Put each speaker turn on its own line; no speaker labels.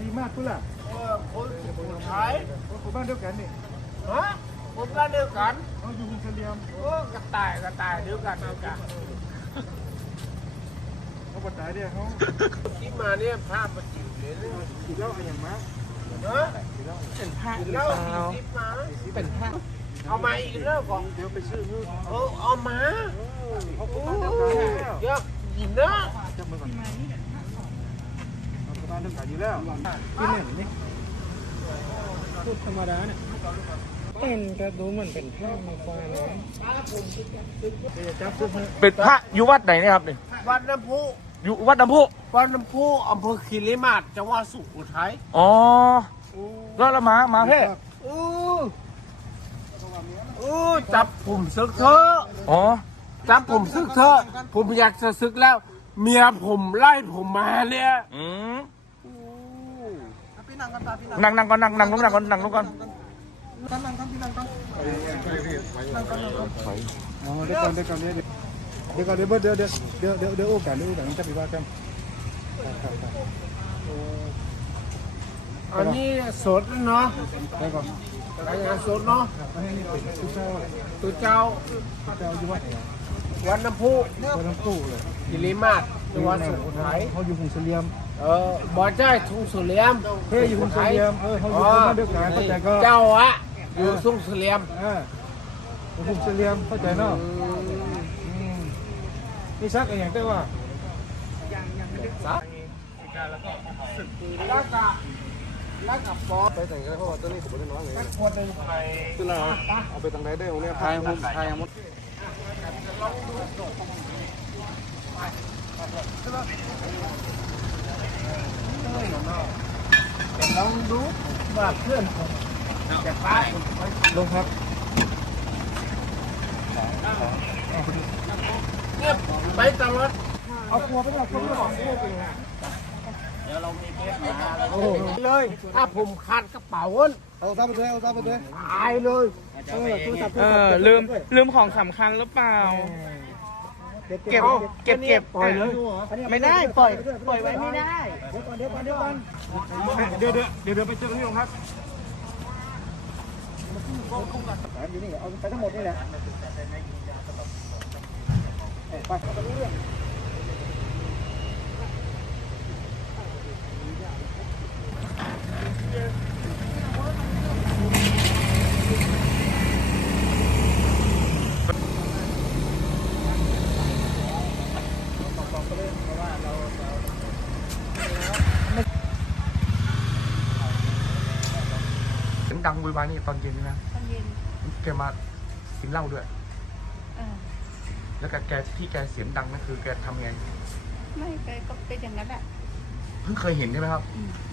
มากกูล่ะ
คนสุโขทัย
คนบ้านเดียวกันนี่
ฮะคนบ้านเดียวกัน
เขาอยู่กรุงเทพเลียม
กระต่ายเดียวกัน
เขาปัจจัยเนี่ยเขา
ที่มาเนี่ยภาพมาจิ๋วเลย
ขี่เล่าอะไรอย่างมาก
เป็นผ้าหรือเปล่าเป็นผ้าเอามาอีกแล้วก่อน
เดี๋ยวไปซื้อมือ
เอามาเยอะกินนะ
จำมือก่อนบ้านเดียวกันอยู่แล้วกินเนี่ยนี่พูดธรรมดาเนี่ย
เป็นก็ดูเหมือนเป็นผ้ามาฟ้านะ
เป็นพระอยู่วัดไหนเนี่ยครับนี่
วัดน้ำพุ
อยู่วัดน้ำพุ
วัดน้ำพุอำเภอคีรีมาศจังหวัดสุโขทัย
อ๋อแล้วละมาเพ่
จับผมซึกเถอะ
อ๋อ
จับผมซึกเถอะผมอยากจะซึกแล้ว เมียผมไล่ผมมาเนี่ย
นั่งก่อนนั่งลงก่อน
นั่งก่อนเดี๋ยวโอกาสจะไปว่ากัน
อันนี้สดเนาะ
ได้ก่อน
รายงานสดเนาะตัวเจ้า
อยู่วัด
วันน้ำพุ
เลย
กิริมาศจังหวัดสุโขทัย
เขาอยู่กรุงเทพ
บ่ใช่ทุ่งเสลี่ยม
เฮ้ยอยู่กรุงเทพเขาอยู่บ้านเดียวกันเข้าใจก็
เจ้าอะอยู่ทุ่งเสลี่ยม
กรุงเทพเข้าใจเนาะนี่ซักอย่างแต่ว่า
ซักแล้วกับปอ
ไปแต่งกันเพราะว่าตอนนี้ผมไม่ได้น้อยเลยตัวเราเอาไปต่างใดได้ของเนี่ยไทยหมด
ลองดูว่าเพื่อนผมจะไป
ลงครับ
เนี่ยไปตลอด
เอาครัวไปก่อนคนไม่ออก
เดี๋ยวเรามีเพชรเลยถ้าผมขาดกระเป๋า
เอาซับไปด้วย
ตายเลย
ลืมของสำคัญหรือเปล่าเก็บ
ปล่อยเลย
ไม่ได้ปล่อยไว้ไม่ได้
เดี๋ยวไปเจอกันที่โรงพักอยู่นี่เอาไปทั้งหมดนี่แหละไปรู้เรื่อง
ดังวุ่นวายนี่ตอนเย็นนะ
ตอนเย็น
แกมากินเหล้าด้วยแล้วแกที่แกเสียงดังนั่นคือแกทำไง
ไม่แกก็เป็นอย่างนั้นแหละ
เพิ่งเคยเห็นใช่ไหมครับ